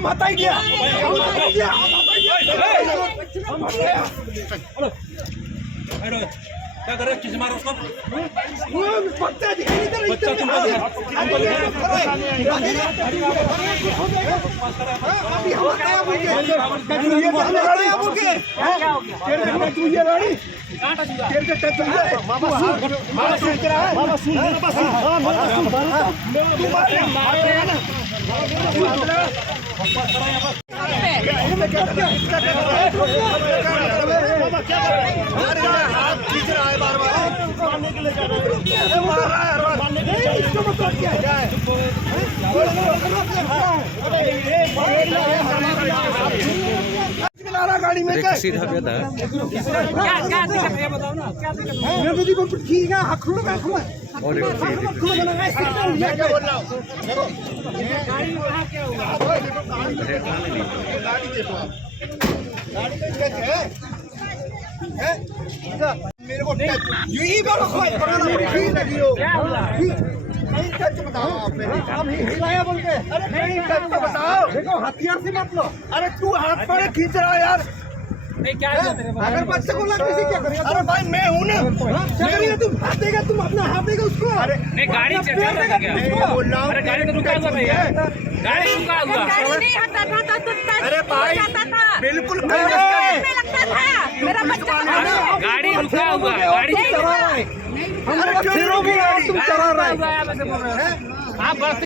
हम हटाई दिया क्या कर रहे हो? किस मारो उसको? बच्चा दिखाई नहीं दे रहा बच्चा तुम अभी हम हटाया बोल के तू ये गाड़ी तेरे के टच हुआ है मामा सुन रहा है मामा सुन तू मार रहा है ना हाथ खींच रहा है बार बार मारने के लिए जा रहा है मार रहा है मारने के लिए इसको मतलब क्या है गाड़ी में क्या सीधा गया था क्या दिक्कत है बताओ ना क्या दिक्कत है मैं तो देखो ठीक है हखड़ो का खुला और मैं क्या बोल रहा हूं गाड़ी वहां क्या हुआ गाड़ी देखो आप गाड़ी में क्या है मेरे को यही बार खोई पकड़ना ठीक लगी हो क्या हुआ नहीं टच बताओ आप मेरे काम ही हिलाया बोल के अरे नहीं टच तो बताओ देखो हथियार से मत लो अरे तू हाथ पर खींच रहा है यार नहीं क्या है तेरे पास अगर बच्चे को लग किसी क्या करेगा अरे भाई मैं हूं ना क्या करेगा तुम हाथ देगा तुम अपना हाथ देगा उसको अरे नहीं गाड़ी चेक कर क्या मैं बोल रहा हूं अरे गाड़ी तो रुका हुआ भैया गाड़ी रुका हुआ गाड़ी नहीं हटता था तो तुम अरे भाई जाता था बिल्कुल में लगता था मेरा बच्चा गाड़ी रुका हुआ है गाड़ी चला रहा है हम लोग फिरोगी गाड़ी तुम चला रहा है आप बस